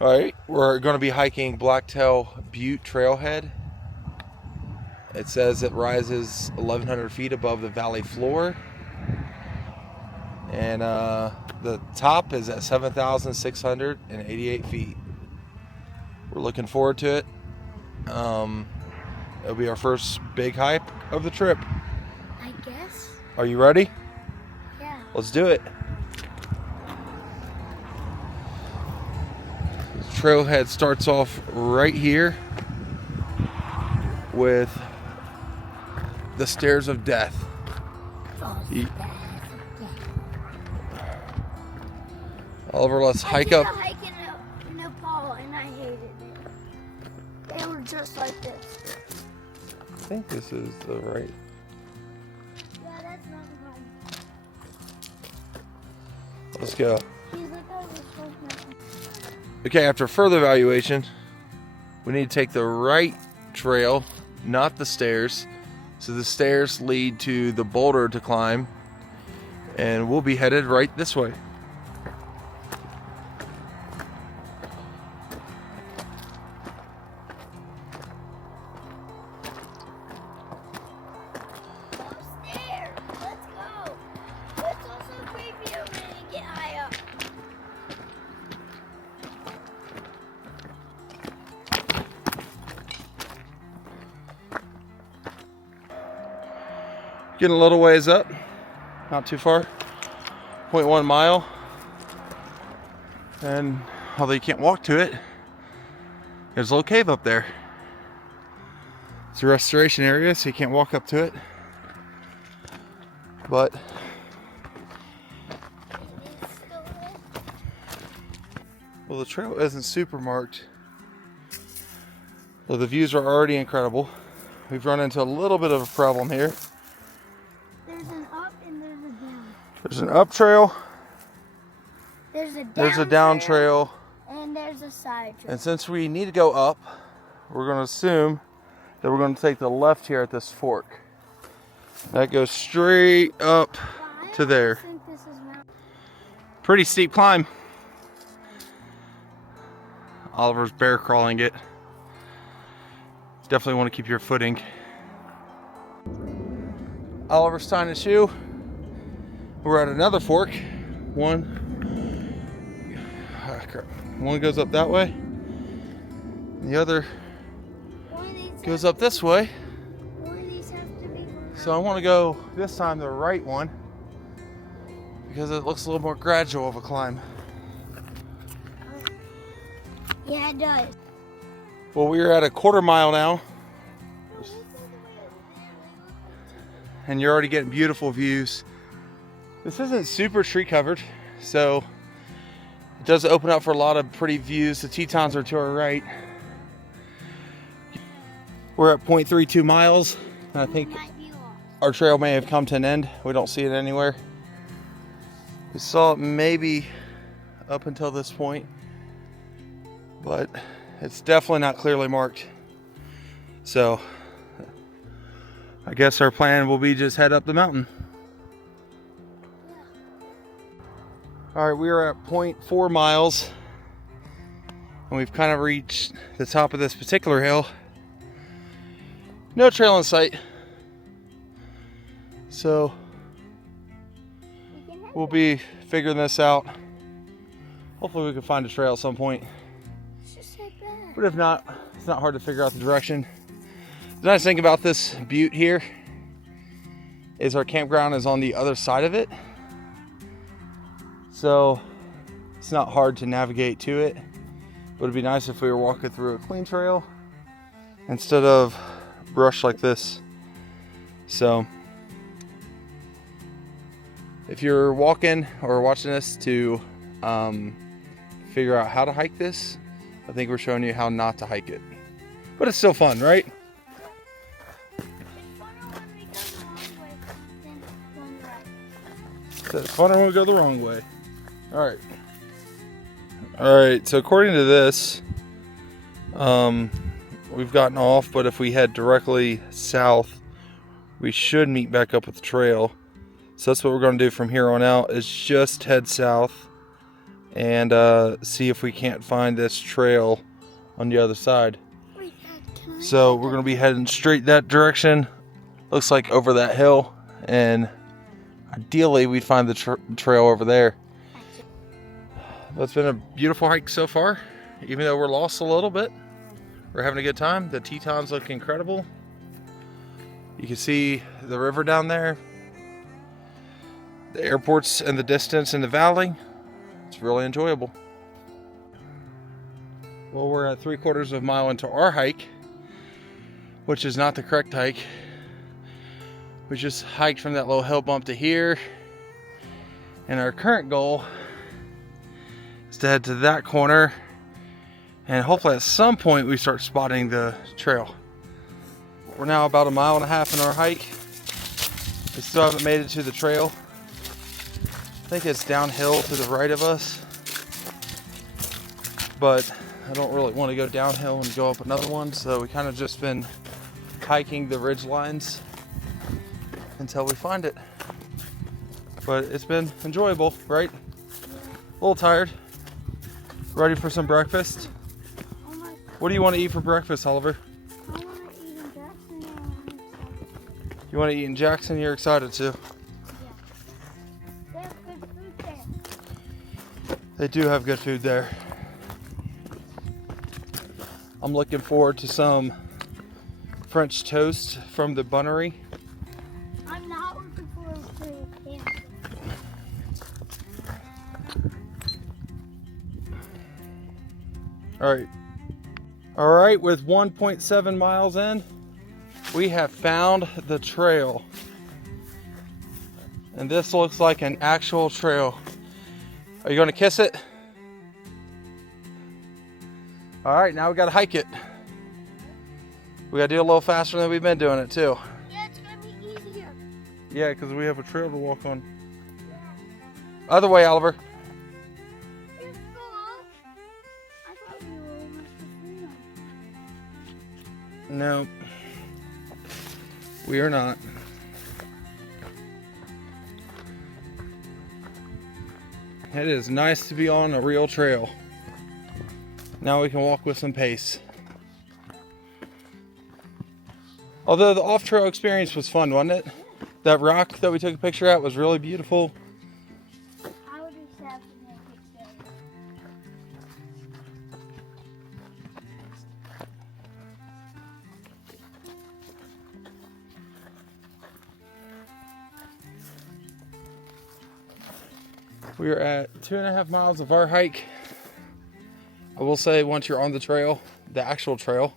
All right, we're going to be hiking Blacktail Butte trailhead. It says it rises 1,100 feet above the valley floor. And the top is at 7,688 feet. We're looking forward to it. It'll be our first big hike of the trip. I guess. Are you ready? Yeah. Let's do it. The trailhead starts off right here with the stairs of death. Oliver, let's hike up. I did a hike in Nepal and I hated it. They were just like this. I think this is the right. Yeah, that's not one. Let's go. He's like, oh, this was nothing. Okay, after further evaluation, we need to take the right trail, not the stairs. So the stairs lead to the boulder to climb, and we'll be headed right this way. Upstairs, let's go. It's also creepy when you get high up. Getting a little ways up, not too far, 0.1 mile. And although you can't walk to it, there's a little cave up there. It's a restoration area, so you can't walk up to it. But well, the trail isn't super marked. Though the views are already incredible. We've run into a little bit of a problem here. There's an up and there's a down. There's an up trail. There's a down trail. And there's a side trail. And since we need to go up, we're going to assume that we're going to take the left here at this fork. That goes straight up to there. Think this is Pretty steep climb. Oliver's bear crawling it. Definitely want to keep your footing. Oliver's tying his shoe. We're at another fork. One goes up that way. The other goes up this way. one of these have to be. So I want to go this time the right one because it looks a little more gradual of a climb. Yeah, it does. Well, we're at a 1/4 mile now, and you're already getting beautiful views. This isn't super tree covered, so it does open up for a lot of pretty views. The Tetons are to our right. We're at 0.32 miles, and I think Might be lost. our trail may have come to an end. We don't see it anywhere. We saw it maybe up until this point, but it's definitely not clearly marked. So I guess our plan will be just head up the mountain. All right, we are at 0.4 miles, and we've kind of reached the top of this particular hill. No trail in sight. So we'll be figuring this out. Hopefully we can find a trail at some point. It's just like that. But if not, it's not hard to figure out the direction. The nice thing about this butte here is our campground is on the other side of it. So it's not hard to navigate to it. But it'd be nice if we were walking through a clean trail instead of brush like this. So if you're walking or watching this to figure out how to hike this, I think we're showing you how not to hike it. But it's still fun, right? It's funner when we go the wrong way. All right. All right, so according to this, we've gotten off, but if we head directly south, we should meet back up with the trail. So that's what we're going to do from here on out, is just head south and see if we can't find this trail on the other side. Wait, can I So we're gonna be heading straight that direction. Looks like over that hill, and ideally we'd find the trail over there. But it's been a beautiful hike so far, even though we're lost a little bit. We're having a good time. The Tetons look incredible. You can see the river down there, the airport's in the distance in the valley. It's really enjoyable. Well, we're at 3/4 of a mile into our hike, which is not the correct hike. We just hiked from that little hill bump to here, and our current goal is to head to that corner, and hopefully at some point we start spotting the trail. We're now about 1.5 miles in our hike. We still haven't made it to the trail. I think it's downhill to the right of us, but I don't really want to go downhill and go up another one, so we kind of just been hiking the ridge lines until we find it. But it's been enjoyable, right? A little tired. Ready for some breakfast? What do you want to eat for breakfast, Oliver? I want to eat in Jackson. You want to eat in Jackson? You're excited too. They have good food there. They do have good food there. I'm looking forward to some French toast from the bunnery. I'm not looking forward to dancing. All right, with 1.7 miles in, we have found the trail. And this looks like an actual trail. Are you gonna kiss it? All right, now we gotta hike it. We gotta do it a little faster than we've been doing it too. Yeah, it's gonna be easier. Yeah, because we have a trail to walk on. Other way, Oliver. It's full. I thought we were almost to freedom. No, we are not. It is nice to be on a real trail. Now we can walk with some pace. Although the off-trail experience was fun, wasn't it? That rock that we took a picture at was really beautiful. I would just have to make it better. We are at 2.5 miles of our hike. I will say, once you're on the trail, the actual trail,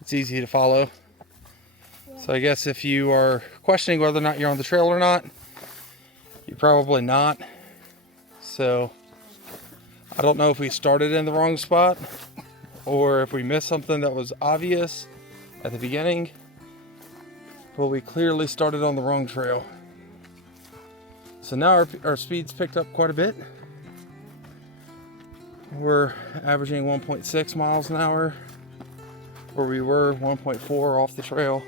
it's easy to follow. So I guess if you are questioning whether or not you're on the trail or not, you're probably not. So I don't know if we started in the wrong spot or if we missed something that was obvious at the beginning, but we clearly started on the wrong trail. So now our speed's picked up quite a bit. We're averaging 1.6 miles an hour, where we were 1.4 off the trail.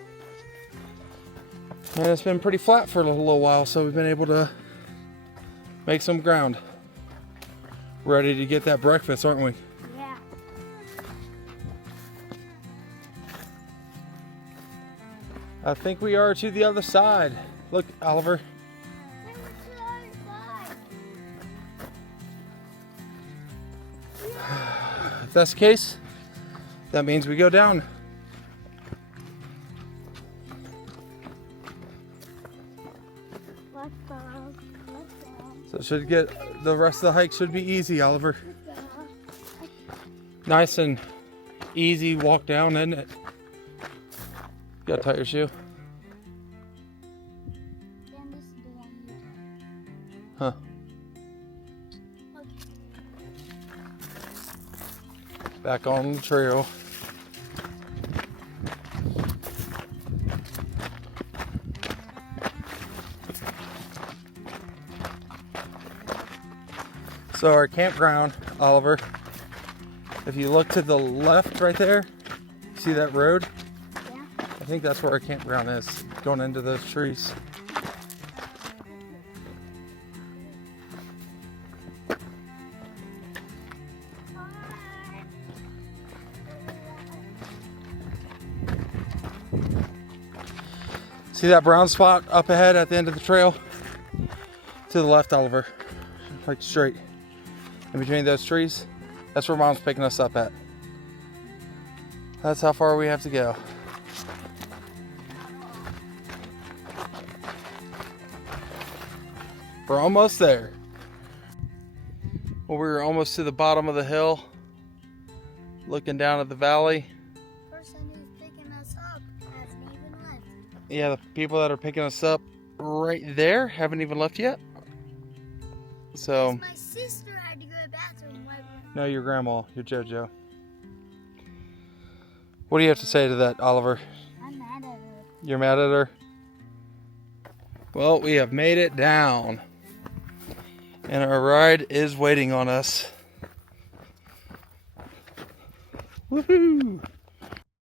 And it's been pretty flat for a little while, so we've been able to make some ground. Ready to get that breakfast, aren't we? Yeah. I think we are to the other side. Look, Oliver. Hey, what's the other side? If that's the case, that means we go down. Let's go. Let's go. So it should get, the rest of the hike should be easy, Oliver. Let's go. Nice and easy walk down, isn't it? You gotta tie your shoe. Then this is the one you Huh. Look. Back on the trail. So our campground, Oliver, if you look to the left right there, see that road? Yeah. I think that's where our campground is, going into those trees. See that brown spot up ahead at the end of the trail? To the left, Oliver. Like straight. In between those trees. That's where Mom's picking us up at. That's how far we have to go. We're almost there. Well, we're almost to the bottom of the hill. Looking down at the valley. The person who's picking us up hasn't even left. Yeah, the people that are picking us up right there haven't even left yet. So, My sister had to go to the bathroom right when... no, your grandma, your JoJo. What do you have to say to that, Oliver? I'm mad at her. You're mad at her? Well, we have made it down. And our ride is waiting on us. Woohoo!